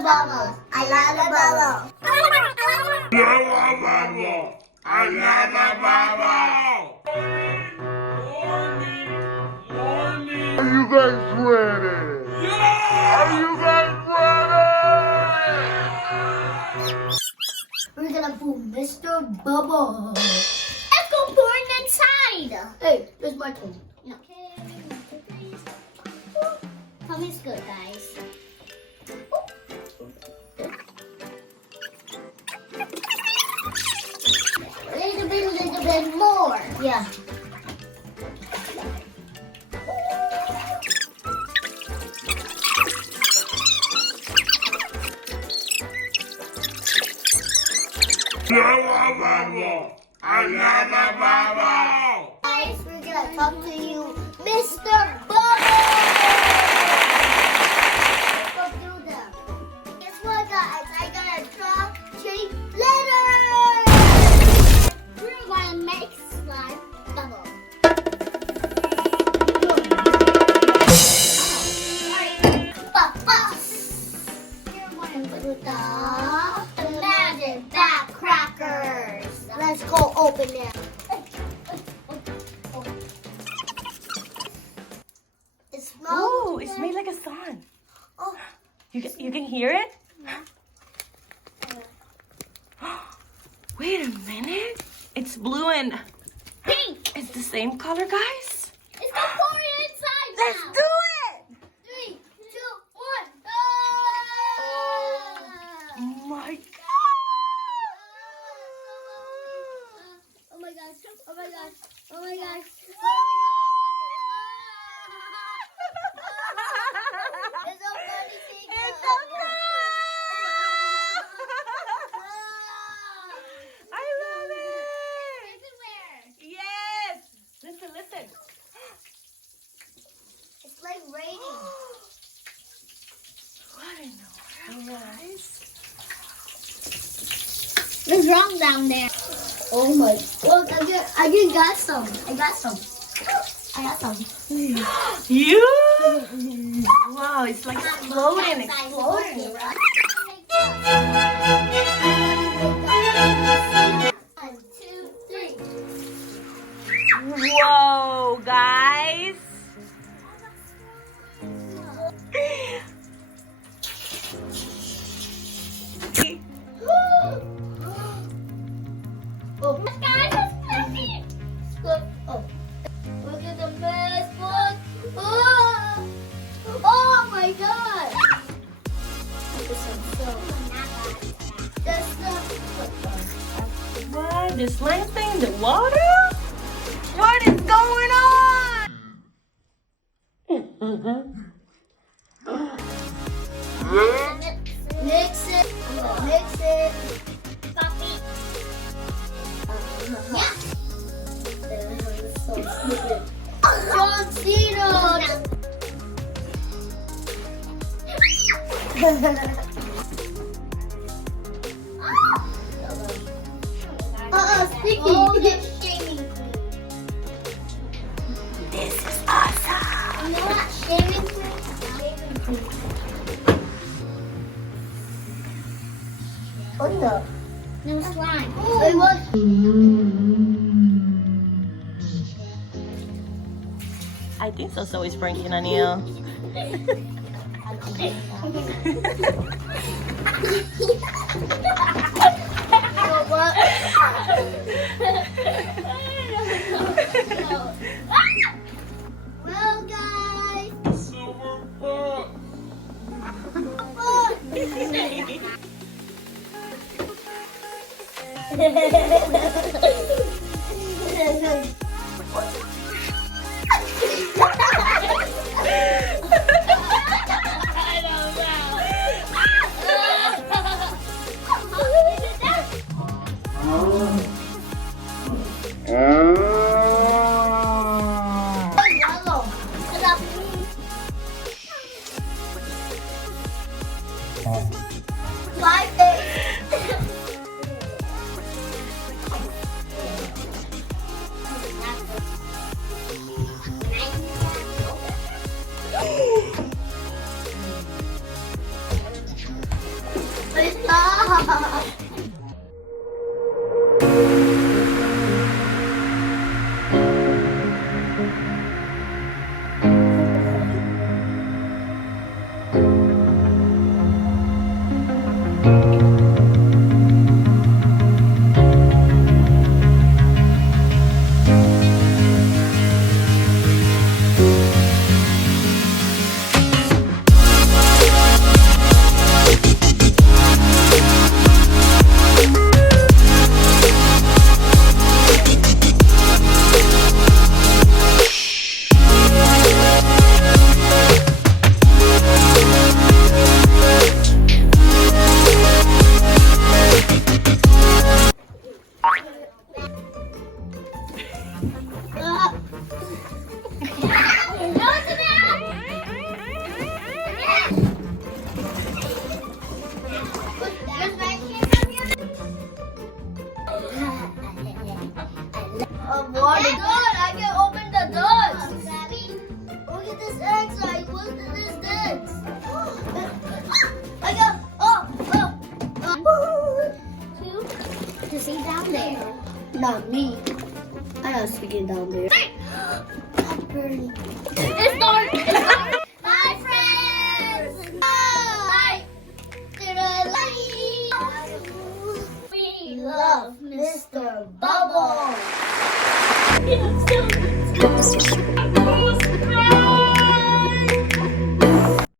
the bubbles. I love the bubble. I love the bubble. Are you guys ready? Yeah! Are you guys ready? We're gonna put Mr. Bubble. Let's go pour it inside. Hey, there's my turn. Okay, 1, 2, 3. Tummy's good, guys. A little bit more. Yeah. I love the bubble. Guys, we're gonna talk to you, Mr. Bubble. Let's go do them. Guess what, guys? I got a draw 3 letters. We're gonna make slime bubble. Bubbles. We're gonna put the magic back crackers. Let's go open it. It smells. Oh, it's made like a song. Oh, You can hear it? Wait a minute. It's blue and pink. it's the same color, guys. It's gonna pour it inside Let's now. do it. 3, 2, 1. Oh my God. Oh my gosh. Oh my gosh. Oh my gosh. It's so funny seeing It's it. so good. I love it. Everywhere. Yes. Listen. It's like raining. What in the world, guys? What's wrong down there? Oh my! Look, I got some. I got some. You? Wow, it's like exploding. 1, 2, 3. Whoa, guys. Oh, guys, it's fluffy. Look, oh, look at the mess. Look. Oh my God. What? The slime thing in the water? What is going on? Mix it. Mix it. Puppy. Yeah. So stupid. John Cena. Sticky. Oh, that's shaming cream. This is awesome. You know what? Shaming cream? Shaming cream. What the? No slime. It was. I think so is Frankie on you. What? Well, guys. there. Not me. I'm not sticking down there. It's dark. It's dark.